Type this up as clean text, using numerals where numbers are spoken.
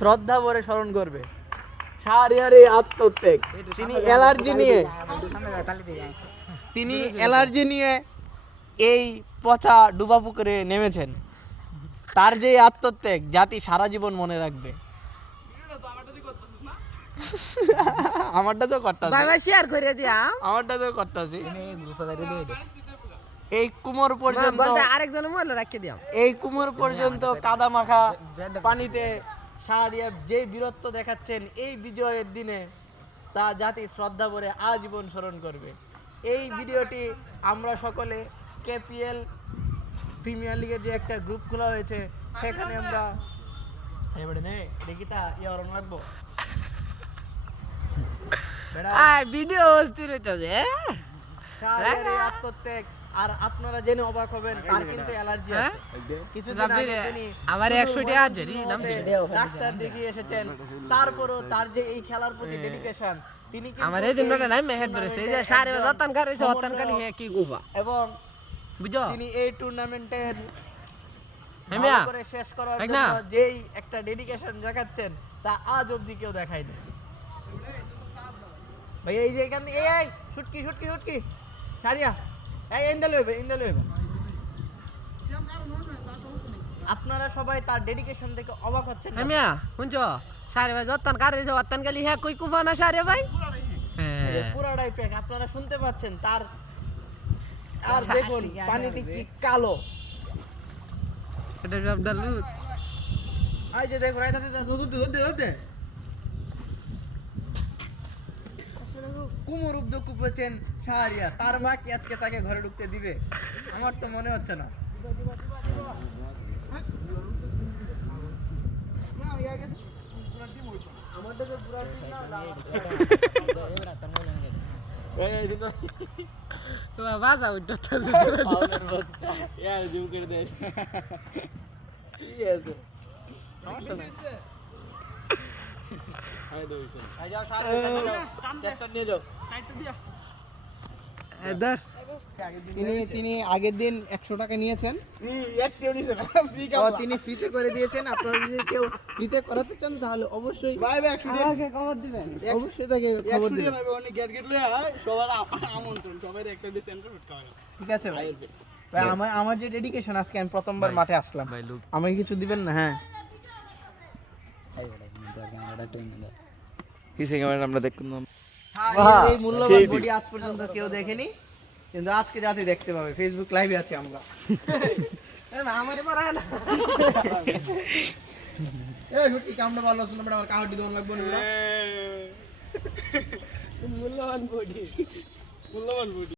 শ্রদ্ধা ভরে স্মরণ করবে। শাহরিয়ারে আত্মত্যাগ। তিনি অ্যালার্জি নিয়ে এই পচা ডুবা পুকুরে নেমেছেন। তার যে আত্মত্যাগ জাতি সারা জীবন মনে রাখবে। আমারটা তো করতাছি, শেয়ার করে দিয়া আমারটা তো করতাছি। এই কুমোর পর্যন্ত আরেকজনের মোবাইল রাখিয়ে দিও। এই কুমোর পর্যন্ত কাদা মাখা পানিতে শাহরিয়া যে বীরত্ব দেখাচ্ছেন এই বিজয়ের দিনে, তা জাতি শ্রদ্ধা ভরে আজীবন স্মরণ করবে। এই ভিডিওটি আমরা সকলে কেপিএল প্রিমিয়ার লিগের যে একটা গ্রুপ খোলা হয়েছে সেখানে আমরা এবারে নে দেখিতা ইয়ারন লাগবো ভিডিও অস্থির হইতাছে। শাহরিয়ার এই আত্মত্যাগ আর আপনারা জেনে অবাক হবেন, তার কিন্তু অ্যালার্জি আছে। কিছুদিন আগে তিনি আমার 100 টাকা জেরি নাম ডাক্তার দেখিয়ে এসেছেন, তারপরও তার যে এই খেলার প্রতি ডেডিকেশন, তিনি কিন্তু আমার এই দিনটা নাই মেহেদ ধরেছে এই যে সারে যতন করেছে অতন কালি হে কি গুবা এবং বুঝো তিনি এই টুর্নামেন্টের হেমিয়া করে শেষ করার জন্য যেই একটা ডেডিকেশন দেখাচ্ছেন তা আজ অবধি কেউ দেখায়নি। ভাই এই যে এখানে এই শুটকি শুটকি শুটকি সারিয়া এই ইন্দা লইবে আপনারা সবাই তার ডেডিকেশন দেখে অবাক হচ্ছেন। হেমিয়া শুনছো সারে ভাই যতন করেছে অতন কালি হে কই কুফা না সারে ভাই পুরাটাই প্যাক আপনারা শুনতে পাচ্ছেন তার। আর দেখুন পানিটি কি কালো, এটা সব ডালু এই যে দেখুন কুমোর উদ্যোগ কুপেছেন শাহরিয়া, তার মা কি আজকে তাকে ঘরে ঢুকতে দিবে? আমার তো মনে হচ্ছে না। বাজা উঠতেছে তিনি আগের দিন 100 টাকা নিয়েছেন, তিনি ফ্রিতে করে দিয়েছেন। আপনারা যদি কেউ ফ্রিতে করাতে চান তাহলে অবশ্যই খবর দিবেন, অবশ্যই তাকে খবর দিবেন। ঠিক আছে ভাই, আমার যে ডেডিকেশন, আজকে আমি প্রথমবার মাঠে আসলাম, আমাকে কিছু দিবেন না? হ্যাঁ আমরা দেখতাম এই মূল্যবান বডি আজ পর্যন্ত কেউ দেখেনি, কিন্তু আজকে জাতি দেখতে পাবে। ফেসবুক লাইভে আছি আমরা। আমারে মারা না এই গুটি কামড়া ভালো শুনে বড় আমার কাহটি দোন লাগবে না। মূল্যবান বডি